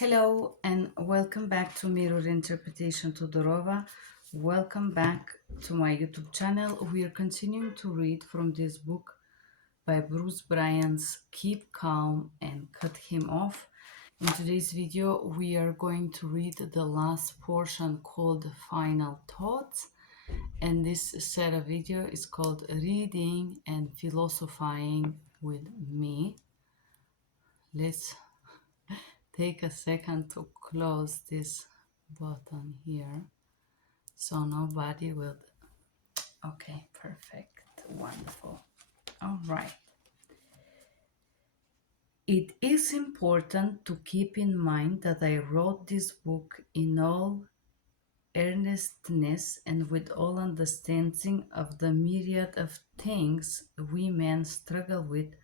Hello and welcome back to Mirror Interpretation Todorova. Welcome back to my YouTube channel. We are continuing to read from this book by Bruce Bryans, Keep Calm and Cut Him Off. In today's video, we are going to read the last portion called Final Thoughts. And this set of video is called Reading and Philosophizing with Me. Let's take a second to close this button here so nobody will. Okay, perfect, wonderful. All right. It is important to keep in mind that I wrote this book in all earnestness and with all understanding of the myriad of things we men struggle with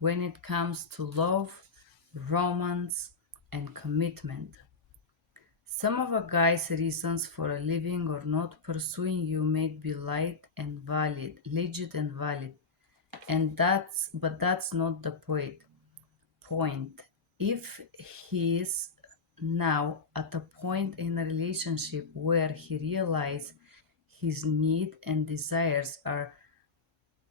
when it comes to love, romance, and commitment. Some of a guy's reasons for a living or not pursuing you may be light and valid, legit and valid, and that's not the point. If he is now at a point in a relationship where he realizes his need and desires are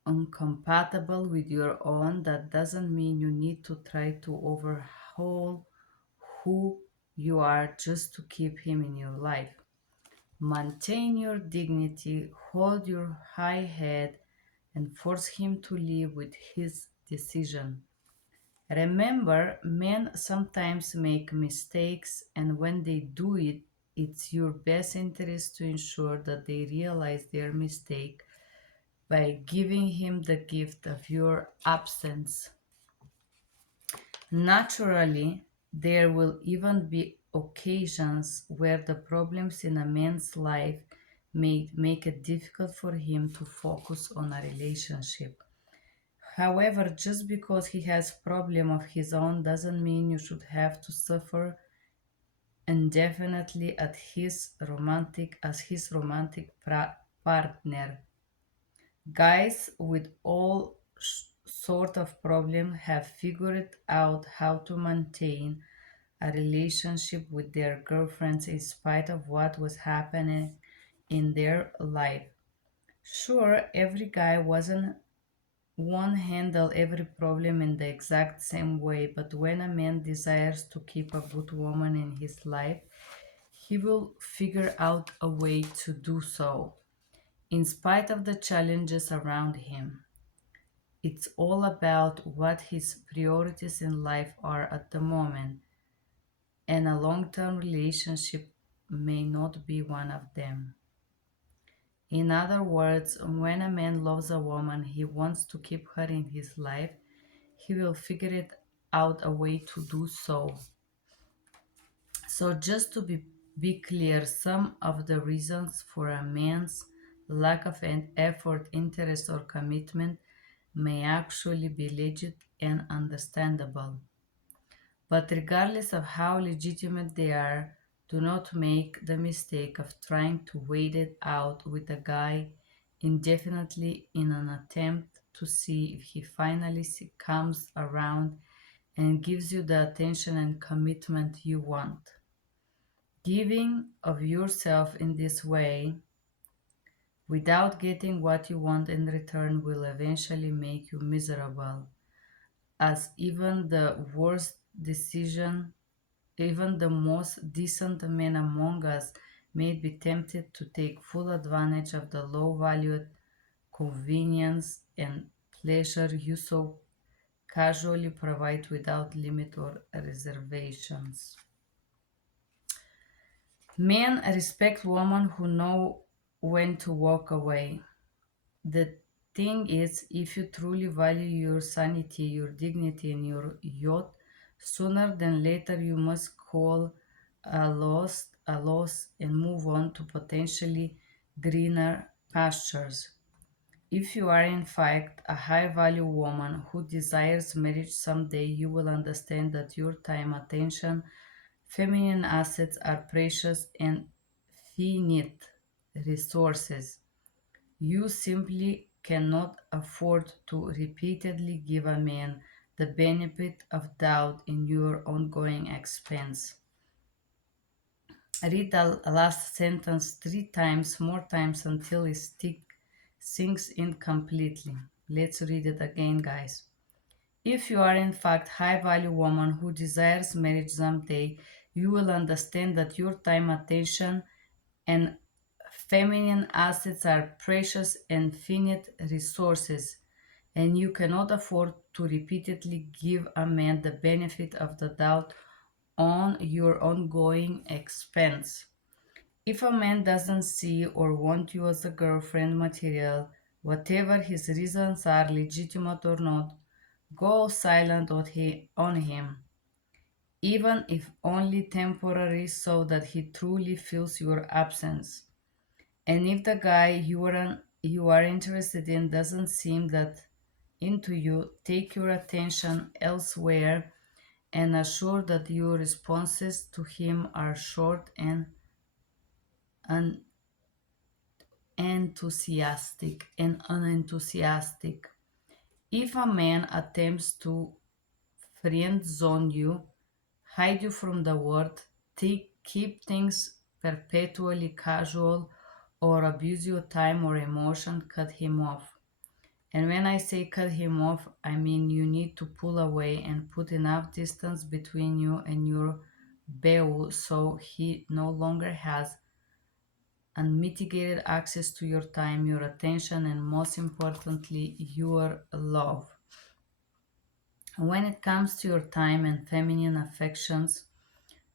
incompatible with your own, that doesn't mean you need to try to overhaul who you are just to keep him in your life. Maintain your dignity, hold your high head, and force him to live with his decision. Remember, men sometimes make mistakes, and when they do it, it's your best interest to ensure that they realize their mistake by giving him the gift of your absence. Naturally, there will even be occasions where the problems in a man's life may make it difficult for him to focus on a relationship. However, just because he has problem of his own doesn't mean you should have to suffer indefinitely as his romantic partner. Guys with all sort of problem have figured out how to maintain a relationship with their girlfriends in spite of what was happening in their life. Sure, every guy wasn't won't handle every problem in the exact same way, but when a man desires to keep a good woman in his life, he will figure out a way to do so, in spite of the challenges around him. It's all about what his priorities in life are at the moment, and a long term relationship may not be one of them. In other words, when a man loves a woman he wants to keep her in his life, he will figure it out a way to do so. So, just to be clear, some of the reasons for a man's lack of an effort, interest, or commitment may actually be legit and understandable. But regardless of how legitimate they are, do not make the mistake of trying to wait it out with a guy indefinitely in an attempt to see if he finally comes around and gives you the attention and commitment you want. Giving of yourself in this way without getting what you want in return will eventually make you miserable, as decision even the most decent men among us may be tempted to take full advantage of the low valued convenience and pleasure you so casually provide without limit or reservations. Men respect women who know when to walk away. The thing is, if you truly value your sanity, your dignity, and your yacht, sooner than later you must call a loss and move on to potentially greener pastures. If you are in fact a high value woman who desires marriage someday, you will understand that your time, attention, feminine assets are precious and finite resources. You simply cannot afford to repeatedly give a man the benefit of doubt in your ongoing expense. Read the last sentence 3 times, more times until it sinks in completely. Let's read it again, guys. If you are in fact high value woman who desires marriage someday, you will understand that your time, attention, and feminine assets are precious and finite resources, and you cannot afford to repeatedly give a man the benefit of the doubt on your ongoing expense. If a man doesn't see or want you as a girlfriend material, whatever his reasons are, legitimate or not, go silent on him, even if only temporary, so that he truly feels your absence. And if the guy you are interested in doesn't seem that into you, take your attention elsewhere and assure that your responses to him are short and unenthusiastic. If a man attempts to friend zone you, hide you from the world, keep things perpetually casual, or abuse your time or emotion, cut him off. And when I say cut him off, I mean you need to pull away and put enough distance between you and your beau so he no longer has unmitigated access to your time, your attention, and most importantly, your love. When it comes to your time and feminine affections,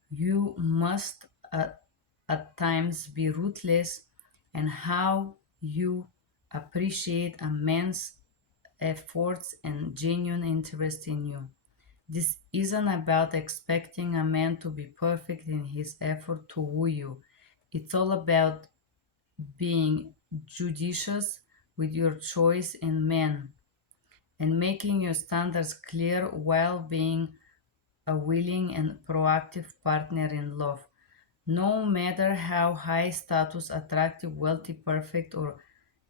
you must at times be ruthless in how you appreciate a man's efforts and genuine interest in you. This isn't about expecting a man to be perfect in his effort to woo you. It's all about being judicious with your choice in men and making your standards clear while being a willing and proactive partner in love. No matter how high status, attractive, wealthy, perfect, or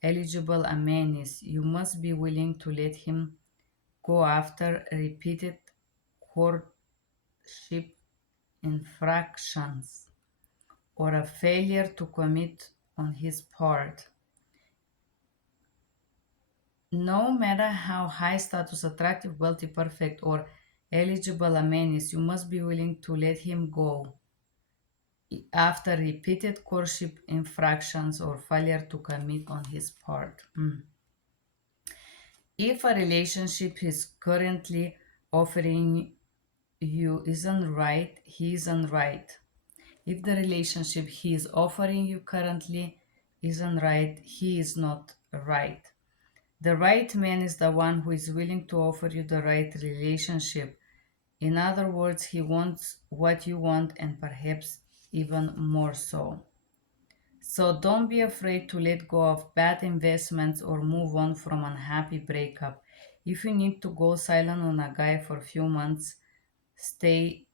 eligible a man is, you must be willing to let him go after repeated courtship infractions or a failure to commit on his part. No matter how high status, attractive, wealthy, perfect, or eligible a man is, you must be willing to let him go after repeated courtship infractions or failure to commit on his part. If a relationship he's currently offering you isn't right, he isn't right. If the relationship he is offering you currently isn't right, he is not right. The right man is the one who is willing to offer you the right relationship. In other words, he wants what you want and perhaps even more so. So don't be afraid to let go of bad investments or move on from unhappy breakup. If you need to go silent on a guy for a few months, stay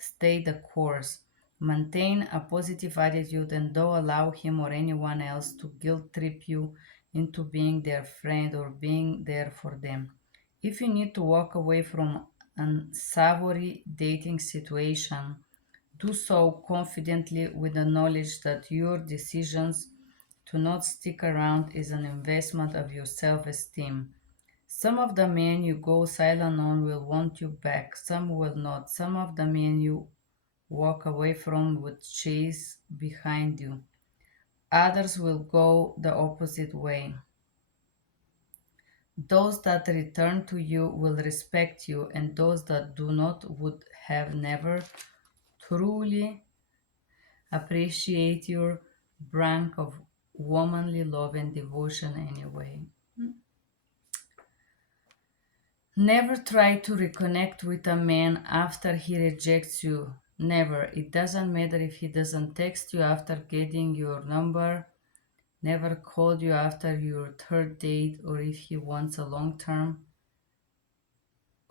stay the course. Maintain a positive attitude and don't allow him or anyone else to guilt trip you into being their friend or being there for them. If you need to walk away from an savory dating situation, do so confidently with the knowledge that your decisions to not stick around is an investment of your self esteem. Some of the men you go silent on will want you back, some will not. Some of the men you walk away from would chase behind you. Others will go the opposite way. Those that return to you will respect you, and those that do not would have never truly appreciate your brand of womanly love and devotion anyway. Never try to reconnect with a man after he rejects you. Never. It doesn't matter if he doesn't text you after getting your number, never called you after your third date, or if he wants a long-term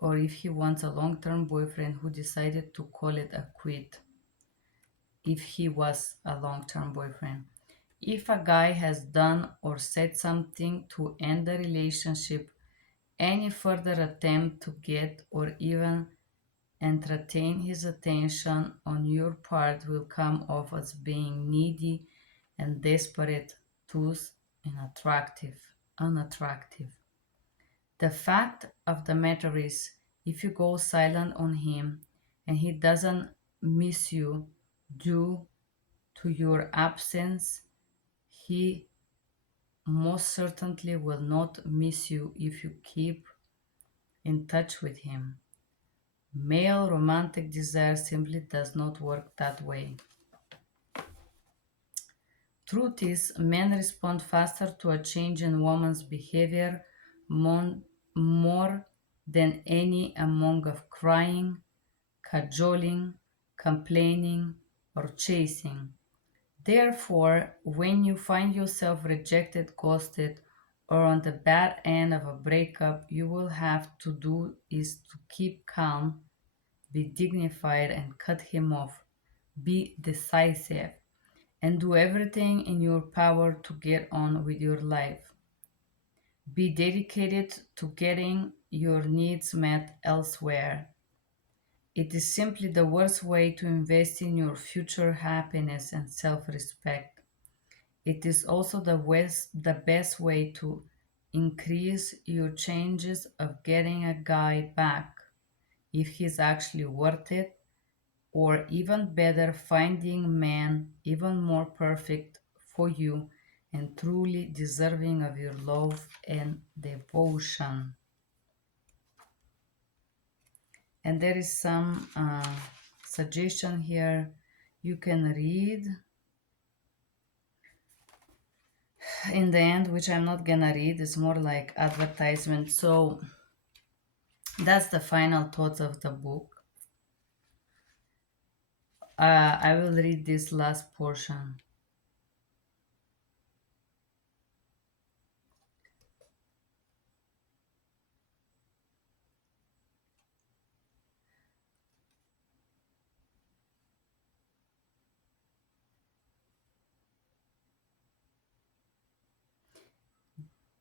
boyfriend who decided to call it a quit if he was a long-term boyfriend. If a guy has done or said something to end the relationship any further attempt to get or even entertain his attention on your part will come off as being needy and desperate, thus unattractive. The fact of the matter is, if you go silent on him and he doesn't miss you due to your absence, he most certainly will not miss you if you keep in touch with him. Male romantic desire simply does not work that way. Truth is, men respond faster to a change in woman's behavior more than any among of crying, cajoling, complaining, or chasing. Therefore, when you find yourself rejected, ghosted, or on the bad end of a breakup, you will have to do is to keep calm, be dignified, and cut him off. Be decisive and do everything in your power to get on with your life. Be dedicated to getting your needs met elsewhere. It is simply the worst way to invest in your future happiness and self respect. It is also the best way to increase your chances of getting a guy back if he's actually worth it, or even better, finding man even more perfect for you and truly deserving of your love and devotion. And there is some suggestion here you can read in the end, which I'm not gonna read. It's more like advertisement. So that's the final thoughts of the book. I will read this last portion.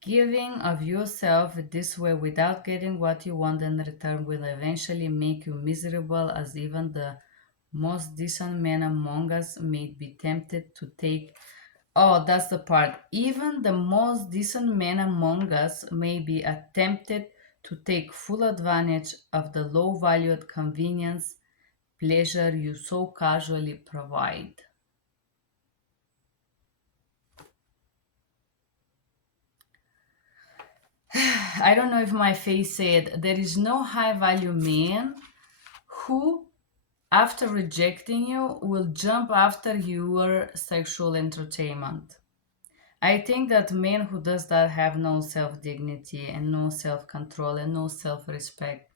Giving of yourself this way without getting what you want in return will eventually make you miserable, as even the most decent men among us may be tempted to take. Oh, that's the part. Even the most decent men among us may be tempted to take full advantage of the low valued convenience, pleasure you so casually provide. I don't know if my face said there is no high value man who, after rejecting you, will jump after your sexual entertainment. I think that men who does that have no self-dignity and no self-control and no self-respect.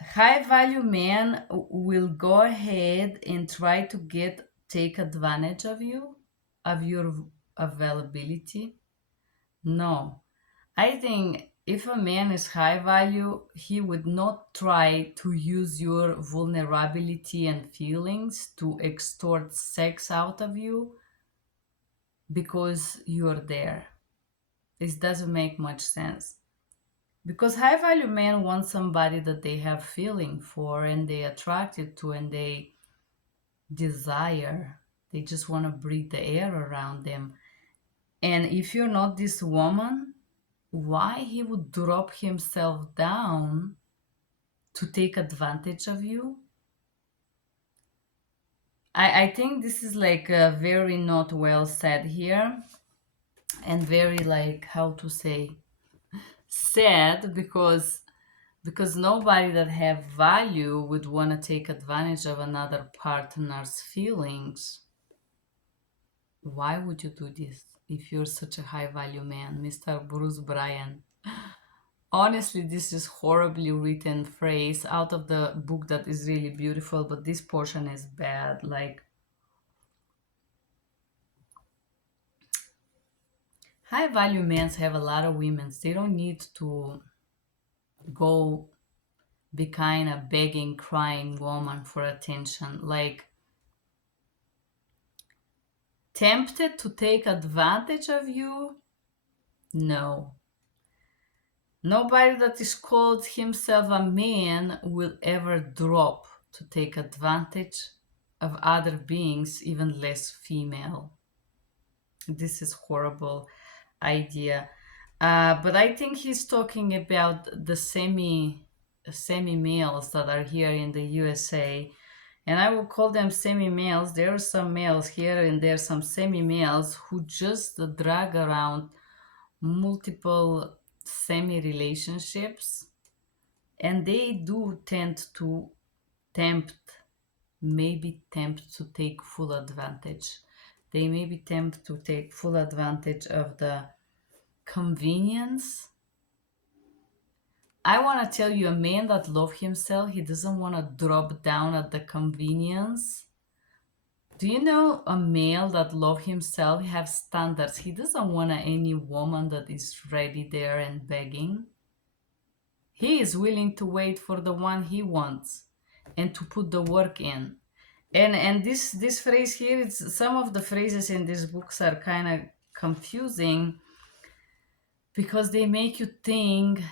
High value men will go ahead and try to take advantage of you, of your availability. No. I think if a man is high value, he would not try to use your vulnerability and feelings to extort sex out of you because you're there. This doesn't make much sense. Because high value men want somebody that they have feeling for and they attracted to and they desire. They just want to breathe the air around them. And if you're not this woman, why he would drop himself down to take advantage of you? I think this is like very not well said here and very like how to say sad because nobody that have value would want to take advantage of another partner's feelings. Why would you do this if you're such a high value man, Mr. Bruce Bryan? Honestly, this is horribly written phrase out of the book that is really beautiful, but this portion is bad. Like, high value men have a lot of women. They don't need to go be kind of begging, crying woman for attention. Like, tempted to take advantage of you? No. Nobody that is called himself a man will ever drop to take advantage of other beings, even less female. This is horrible idea. But I think he's talking about the semi males that are here in the USA, and I will call them semi males. There are some males here, and there are some semi males who just drag around multiple semi relationships, and they do tend to tempt, maybe tempt to take full advantage. They maybe tempt to take full advantage of the convenience. I want to tell you, a man that loves himself, he doesn't want to drop down at the convenience. Do you know a male that loves himself, he has standards. He doesn't want any woman that is ready there and begging. He is willing to wait for the one he wants and to put the work in. And this phrase here, it's some of the phrases in these books are kind of confusing because they make you think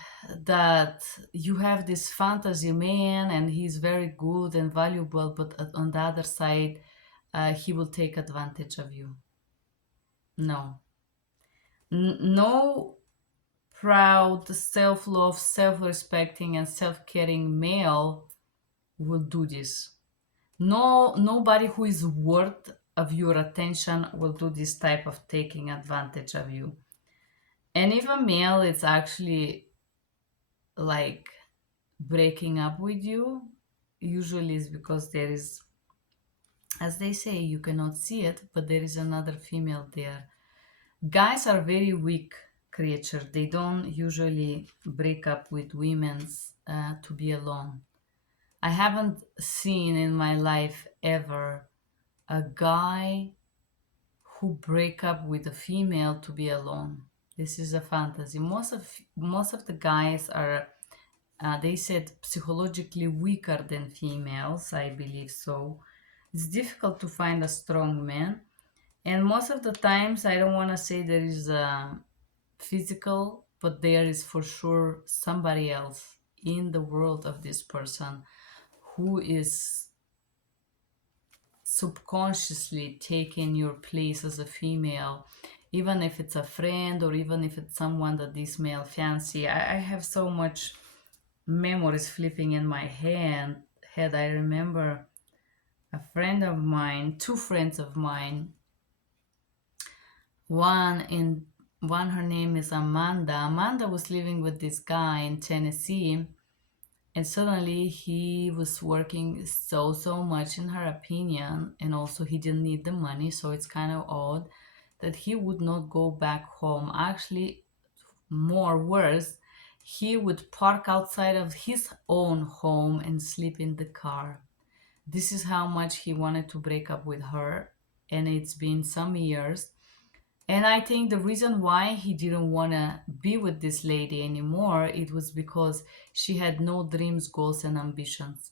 that you have this fantasy man and he's very good and valuable, but on the other side, he will take advantage of you. No. No proud, self-love, self-respecting, and self-caring male will do this. No, nobody who is worth of your attention will do this type of taking advantage of you. And if a male is actually like breaking up with you, usually is because there is, as they say, you cannot see it, but there is another female there. Guys are very weak creatures. They don't usually break up with women to be alone. I haven't seen in my life ever a guy who break up with a female to be alone. This is a fantasy. Most of the guys are, they said, psychologically weaker than females. I believe so. It's difficult to find a strong man, and most of the times, I don't want to say there is a physical, but there is for sure somebody else in the world of this person who is subconsciously taking your place as a female, even if it's a friend or even if it's someone that this male fancy. I have so much memories flipping in my head. I remember a friend of mine, two friends of mine. One, her name is Amanda. Amanda was living with this guy in Tennessee, and suddenly he was working so much, in her opinion, and also he didn't need the money, so it's kind of odd that he would not go back home. Actually, more worse, he would park outside of his own home and sleep in the car. This is how much he wanted to break up with her, and it's been some years. And I think the reason why he didn't want to be with this lady anymore, it was because she had no dreams, goals, and ambitions.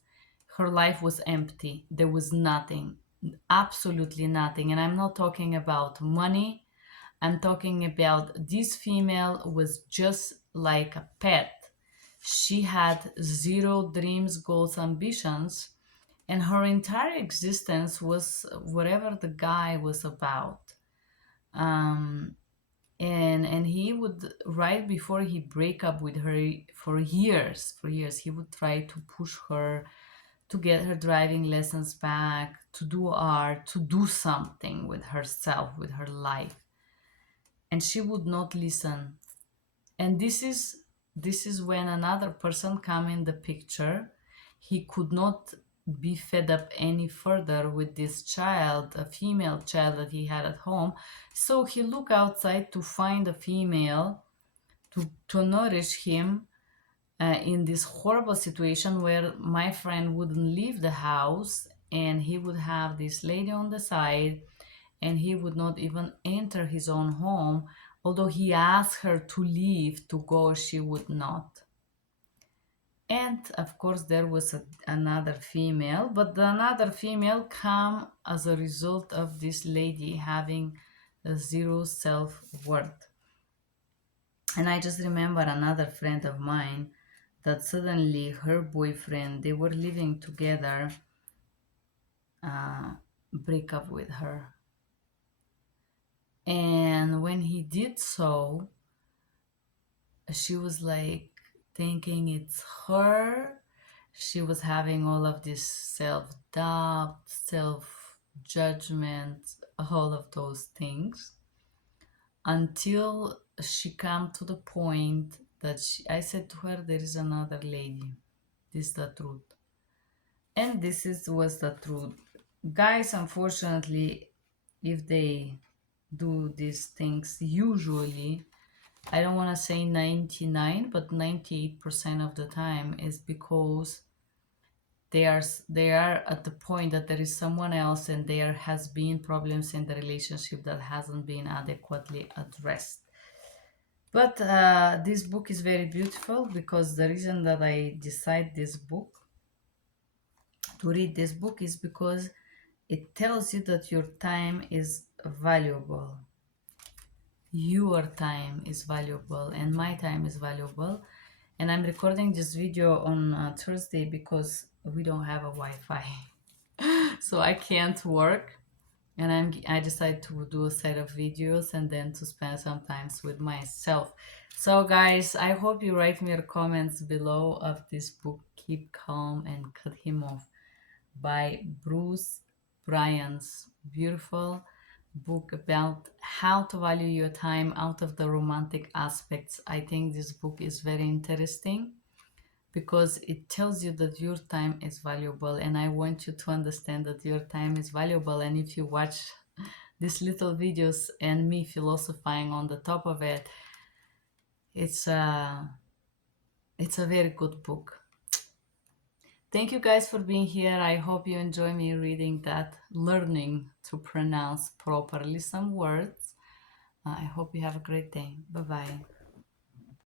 Her life was empty. There was nothing, absolutely nothing. And I'm not talking about money. I'm talking about this female was just like a pet. She had zero dreams, goals, ambitions, and her entire existence was whatever the guy was about. Um, and he would, right before he break up with her, for years he would try to push her to get her driving lessons back, to do art, to do something with herself, with her life, and she would not listen. And this is when another person come in the picture. He could not be fed up any further with this child, a female child that he had at home, so he looked outside to find a female to nourish him, in this horrible situation where my friend wouldn't leave the house and he would have this lady on the side, and he would not even enter his own home. Although he asked her to leave to go, she would not. And of course, there was another female, but the another female come as a result of this lady having a zero self-worth. And I just remember another friend of mine that suddenly her boyfriend, they were living together, break up with her. And when he did so, she was like thinking it's her. She was having all of this self doubt, self judgment, all of those things until she came to the point that I said to her, there is another lady. This is the truth. And was the truth. Guys, unfortunately, if they do these things, usually, I don't want to say 99, but 98% of the time is because they are at the point that there is someone else and there has been problems in the relationship that hasn't been adequately addressed. But this book is very beautiful because the reason that I decide this book to read this book is because it tells you that your time is valuable. Your time is valuable and my time is valuable. And I'm recording this video on Thursday because we don't have a Wi-Fi. So I can't work, and I decided to do a set of videos and then to spend some time with myself. So guys, I hope you write me your comments below of this book, Keep Calm and Cut Him Off, by Bruce Bryans. Beautiful book about how to value your time out of the romantic aspects. I think this book is very interesting because it tells you that your time is valuable, and I want you to understand that your time is valuable. And if you watch these little videos and me philosophizing on the top of it, it's a very good book. Thank you guys for being here. I hope you enjoy me reading that, learning to pronounce properly some words. I hope you have a great day. Bye bye.